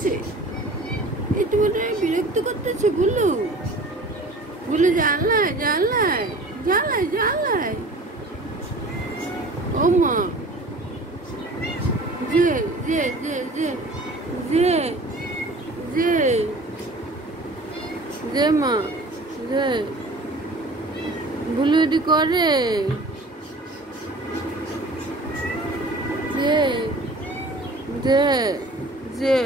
করছে, একটু মনে বিরক্ত করতেছে। বুলু বুলু জানলায় জানলায় জানলায় জানলায়। ও মা, যে যে যে যে যে যে যে মা যে বুলু এটি করে যে যে যে